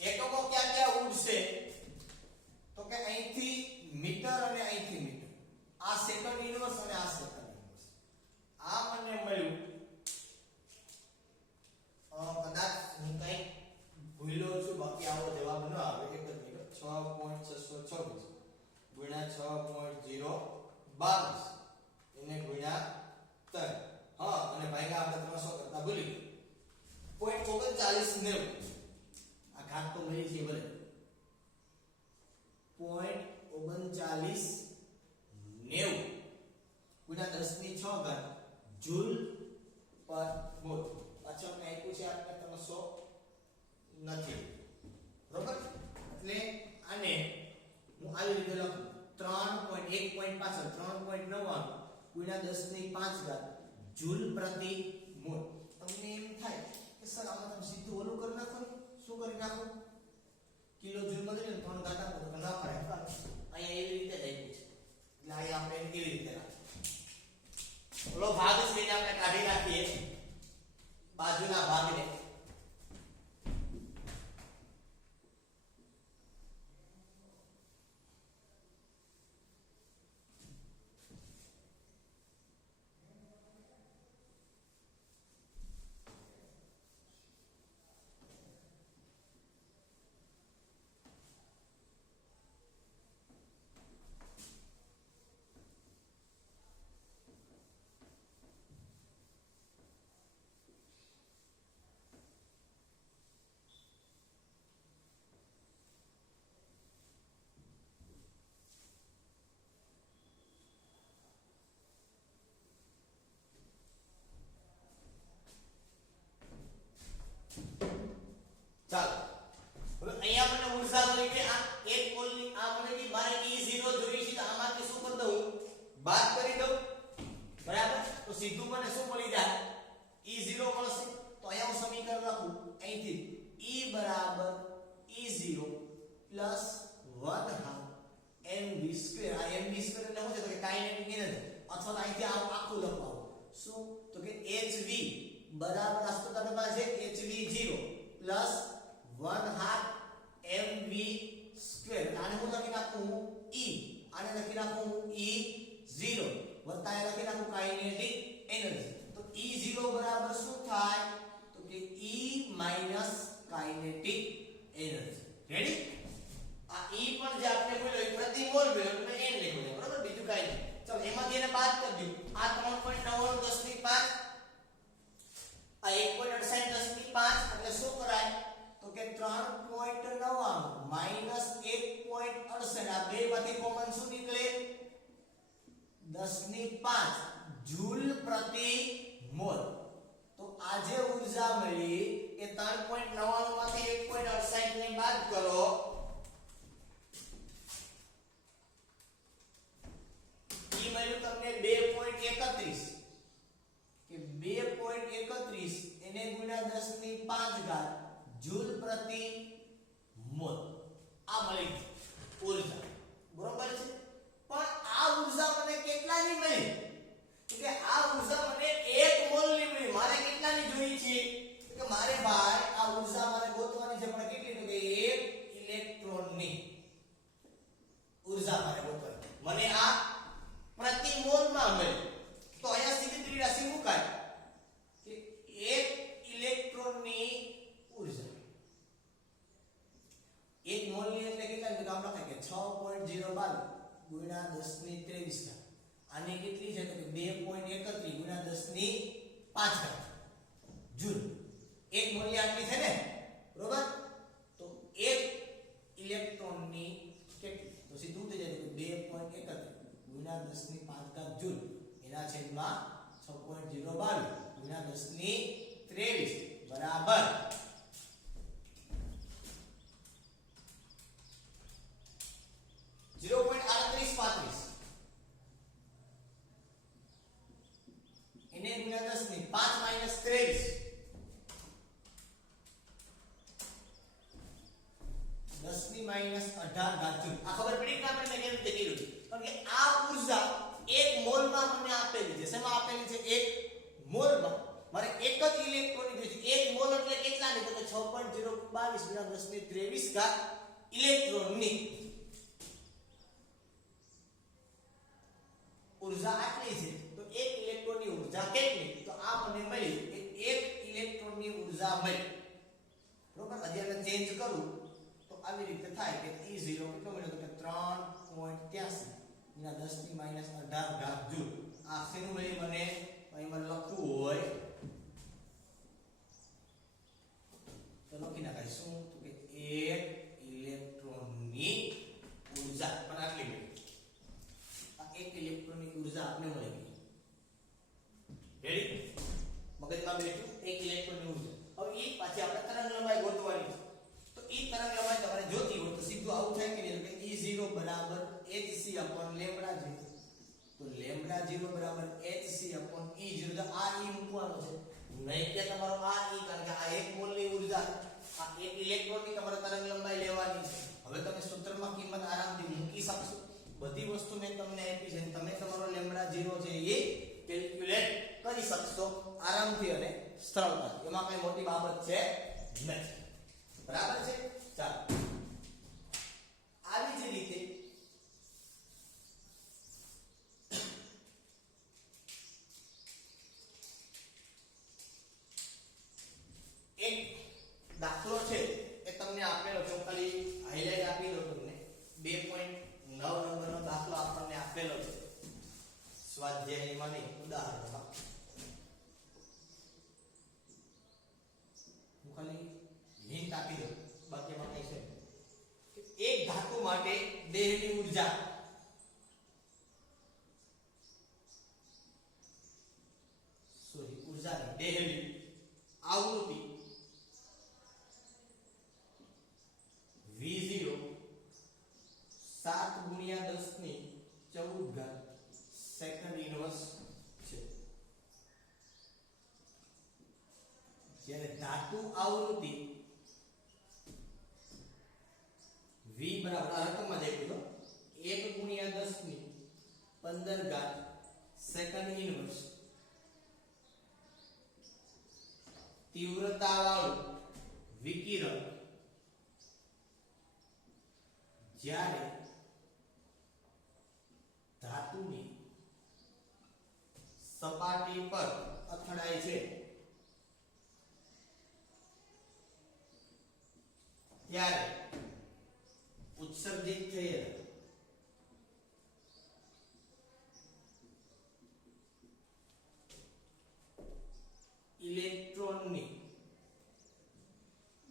એકમો ક્યાં ક્યાં ઉડશે? તો કે અહીંથી મીટર અને અહીંથી મીટર. આ સેકન્ડ ઇન્વર્સ અને આ સેકન્ડ ઇન્વર્સ. આ મને મળ્યું કદાચ હું કઈ ભૂલ્યો છું, બાકી આવો જવાબ ન આવે. એક જ મિનિટ. 6.624 ગુણ્યા 6.022 એને ગુણ્યા 3. હા, અને ભાગ્યા આપણે 300 કરતા ભૂલી ગયા. 0.3990 ઘાત તો મળી છે ભલે 0.3990 ગુણ્યા 10 ની 6 ઘાત જૂલ પર મોલ. પાછળ મેં આપ્યું છે આપણે 300 નથી બરોબર. એટલે આને હું આવી રીતે લખું 3.1 પાછળ 3.99 ગુણ્યા 10 ની 5 ઘાત જૂલ પ્રતિ મોલ. તમને એમ થાય કે સર આમાં તમે સીધું ઓલું કરી નાખો ને, શું કરી નાખો, કિલો જૂલ માં લઈને 3 ઘાત આપો તો ના પડે. અહીંયા એવી રીતે જ આપ્યું છે એટલે અહીંયા આપણે એવી રીતે રાખીએ. ઓલો ભાગ છે એને આપણે કાઢી નાખીએ બાજુના ભાગને. ચાલો હવે અહીંયા મને ઊર્જા મળી કે આ એક મોલની આ મને કે મારે E0 જોઈએ છે તો આમાંથી શું કરી દઉં, બાદ કરી દઉં બરાબર. તો સીધું મને શું મળી જાય, E0 મળશે. તો અહીંયા હું સમીકરણ લખું અહીંથી E બરાબર E0 પ્લસ 1/2 mv². આ mv² એટલે શું છે તો કે કાઇનેટિક એનર્જી, અથવા તો અહીંથી આખું લખવાનું શું તો કે hv બરાબર આ તો તમે પાસે hv0 પ્લસ 1/2 mv². આને હું લખી નાખું E, આને લખી નાખું E0 વત્તા એ લખી નાખું કાઇનેટિક એનર્જી. તો E0 બરાબર શું થાય તો કે E minus kinetic energy. Ready. આ E પણ જે આપણે બોલ્યો પ્રતિ મોલ બોલ્યો એટલે n લખ્યું છે બરાબર, બીજું કાઈ નહીં. ચલો એમાંથી એને બાદ કરી દો. આ 3.99 10 ની 5 આ 1.68 10 ની 5 એટલે શું કરાય તો કે 3.99 માઈનસ 1.68 આ બે માંથી કોમન શું નીકળે 10 ની 5 જૂલ પ્રતિ મોલ. તો આ જે ઊર્જા મળી એ 3.99 માંથી 1.68 ને બાદ કરો ઈ મળ્યું તમને 2.31 કે 2.31 એને ગુણ્યા 10 ની 5 ઘાત જૂલ પ્રતિ મોલ. આ મળી ઊર્જા બરોબર છે. પણ આ ઊર્જા મને કેટલાની મળી કે આ ઊર્જા મને 1 મોલ ની મળી. મારે કેટલાની જોઈએ છે કે મારે ભાઈ આ ઊર્જા મારે ગોતવાની છે પણ કેટલી તો કે 1 ઇલેક્ટ્રોનની ઊર્જા મારે ગોતવાની. મને આ પ્રતિ મોલ માં મળી. તો અહીંયા સીધી ત્રિરાશી મુકાય કે 1 ઇલેક્ટ્રોનની ઊર્જા 1 મોલ ની એટલે કેટલા તો આપણે લખાય કે 6.012 ગુણ્યા 10 ની 23 ઘાત. આની કેટલી છે તો કે 2.31 ગુણ્યા 10 ની 5 ઘાત જૂલ. 1 મોલ ની આટલી છે ને બરોબર. તો 1 ઇલેક્ટ્રોનની કેટલી તો સીધું થઈ જાય કે 2.31 ગુણ્યા 10 ની 5 ઘાત જૂલ એના છેદમાં 6.012 ગુણ્યા 10 ની 23 બરાબર 0.3835 એને ગુણ્યા 10 ની 5 માઈનસ 23 10 ની માઈનસ 18 ઘાત જૂલ. આ ખબર પડી કે આપણે કેવી રીતે કર્યું કારણ કે આ ઊર્જા 1 મોલ માં મને આપેલી છે. શેમાં આપેલી છે 1 મોલ માં. મારે એક જ ઇલેક્ટ્રોન ની જોઈએ છે. 1 મોલ એટલે કેટલા ની તો કે 6.022 ગુણ્યા 10 ની 23 ઘાત ઇલેક્ટ્રોન ની ઊર્જા આટલી છે. તો 1 ઇલેક્ટ્રોન ની ઊર્જા કેટલી તો આ મને મળી કે 1 ઇલેક્ટ્રોન ની ઊર્જા મળી બરોબર. હજી આને ચેન્જ કરું તો આવી રીતે થાય કે E0 કેટલો મળ્યો તો કે 3.83 ગુણ્યા 10 ની માઈનસ 18 ઘાત જૂલ. આ શેનું મળી મને અહીં મને લખવું હોય તો લખી નાખાય શું તો કે 1 upon લેમ્બડા 0 તો લેમ્બડા 0 બરાબર hc upon e0 તો આ e મૂકવાનો છે નહીં કે તમારો આ e કારણ કે આ એક મોલની ઊર્જા આ એક ઇલેક્ટ્રોનની તમારે તરંગ લંબાઈ લેવાની છે હવે તમે સૂત્રમાં કિંમત આરામથી મૂકી શકશો બધી વસ્તુ મેં તમને આપી છે તમે તમારો લેમ્બડા 0 છે એ કેલ્ક્યુલેટ કરી શકશો આરામથી અને સરળતાથી એમાં કઈ મોટી બાબત છે નથી બરાબર છે ચાલો આવી જ રીતે એક દાખલો છે એ તમને આપેલો છે ખાલી હાઇલાઇટ આપી દઉં તમને 2.9 નંબરનો દાખલો આપણને આપેલો છે સ્વાધ્યાયમાં નહીં ઉદાહરણમાં હું ખાલી હિન્ટ આપી દઉં બાકી એમાં કઈ છે એક ધાતુ માટે દેહની ઊર્જા ઊર્જાની દેહની આવૃત્તિ V0 7 ગુણ્યા 10 ની 14 ઘાત સેકન્ડ ઇનવર્સ છે જ્યારે ધાતુ આવૃત્તિ V બરાબર આ રકમમાં દેખો તો 1 ગુણ્યા 10 ની 15 ઘાત સેકન્ડ ઇનવર્સ તીવ્રતા વાળું વિકિરણ જ્યારે ધાતુની સપાટી પર અથડાય છે ત્યારે ઉત્સર્જિત થયેલ ઇલેક્ટ્રોનની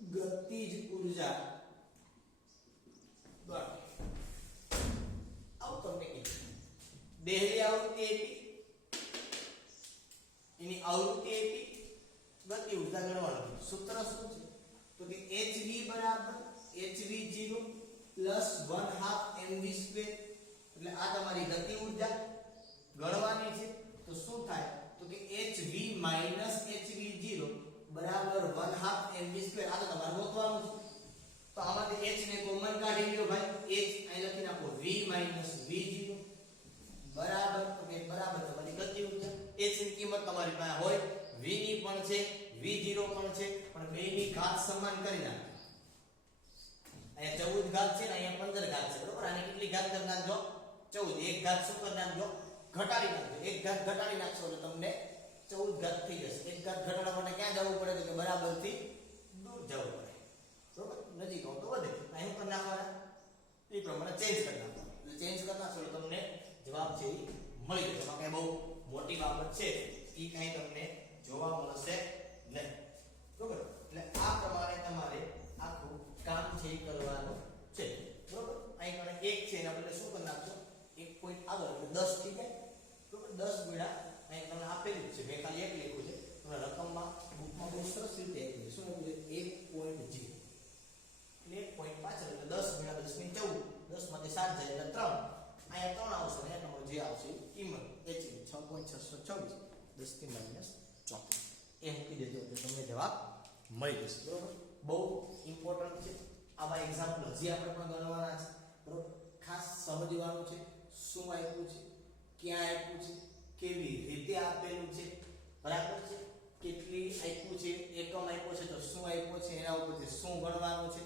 ગતિજ ઊર્જા દેહની આવૃત્તિ આપી એની આવૃત્તિ આપી ગતિ ઊર્જા ગણવાનું સૂત્ર શું છે તો કે hv બરાબર hv0 1/2 mv2 એટલે આ તમારી ગતિ ઊર્જા ગણવાની છે તો શું થાય તો કે hv hv0 બરાબર 1/2 mv2 આ તો તમારે ગોતવાનું છે તો આમાંથી h ને કોમન કાઢી લ્યો ભાઈ h અહીં લખી નાખો v v0 બરાબર તો કે બરાબર તમારી ગતિ ઊર્જા h ની કિંમત તમારી પાસે હોય v ની પણ છે v0 પણ છે પણ બેની ઘાત સમાન કરી નાખો અહીંયા 14 ઘાત છે ને અહીંયા 15 ઘાત છે બરોબર આને કેટલી ઘાત કરી નાખજો 14 એક ઘાત શું કરી નાખજો ઘટાડી નાખજો એક ઘાત ઘટાડી નાખશો એટલે તમને 14 ઘાત થઈ જશે એક ઘાત ઘટાડવા માટે ક્યાં જવું પડે તો કે બરાબર થી દૂર જવું પડે બરોબર નજીક આવો તો વધે અહીં કરી નાખવાના એ પ્રમાણે ચેન્જ કરી નાખવાના એટલે ચેન્જ કરી નાખશો એટલે તમને જવાબ છે એ મળી જશે એમાં કઈ બહુ મોટી બાબત છે એ કઈ તમને જોવા મળશે નહીં બરોબર એટલે આ પ્રમાણે તમારે આખું કામ છે એ કરવાનું છે બરોબર અહીં મને 1 છે એના બદલે શું કરી નાખશો 1 પોઈન્ટ આગળ એટલે 10 થઈ જાય બરોબર 10 ગુણ્યા અહીં તમને આપેલું છે મેં ખાલી 1 લખ્યું છે તમને રકમમાં બુકમાં બહુ સરસ રીતે આપેલું છે શું લખ્યું છે 1.0 એટલે 1 પોઈન્ટ પાછળ એટલે 10 ગુણ્યા 10 ની 14 10 માંથી 7 જાય એટલે 3 અહીંયા 3 આવશે ને તમારો જે આવશે કિંમત h 6.624 10 થી માઈનસ 34 એ મૂકી દેજો એટલે તમને જવાબ મળી જશે બરોબર બહુ ઇમ્પોર્ટન્ટ છે આવા એક્ઝામ્પલ હજી આપણે પણ ગણવાના છે બરોબર ખાસ સમજવાનું છે શું આપ્યું છે ક્યાં આપ્યું છે કેવી રીતે આપેલું છે બરાબર છે કેટલી આપ્યું છે એકમ આપ્યો છે તો શું આપ્યો છે એના ઉપરથી શું ગણવાનું છે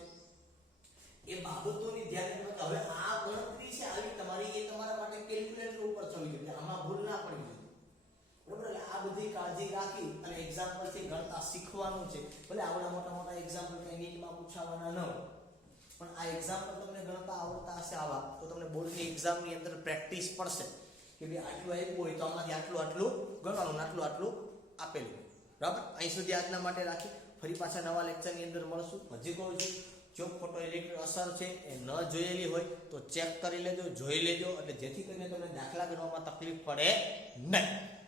એ બાબતોની ધ્યાન રાખો હવે આ ગણતરી છે આવી તમારી એ તમારા માટે કેલ્ક્યુલેટર ઉપર થવી જોઈએ આમાં ભૂલ ના પડવી જોઈએ બરોબર એટલે આ બધી કાળજી રાખી અને એક્ઝામ્પલ થી ગણતા શીખવાનું છે ભલે આવડા મોટા એક્ઝામ્પલ કઈ નીટમાં પૂછાવાના ન હોય પણ આ એક્ઝામ્પલ તમને ગણતા આવડતા હશે આવા તો તમને બોર્ડની એક્ઝામની અંદર પ્રેક્ટિસ પડશે કે ભાઈ આટલું આપ્યું હોય તો આમાંથી આટલું ગણવાનું આટલું આપેલું બરાબર અહીં સુધી આજના માટે રાખી ફરી પાછા નવા લેક્ચરની અંદર મળશું હજી કહું છું જો ફોટો ઇલેક્ટ્રિક અસર છે એ ન જોયેલી હોય તો ચેક કરી લેજો જોઈ લેજો એટલે જેથી કરીને તમને દાખલા ગણવામાં તકલીફ પડે નહીં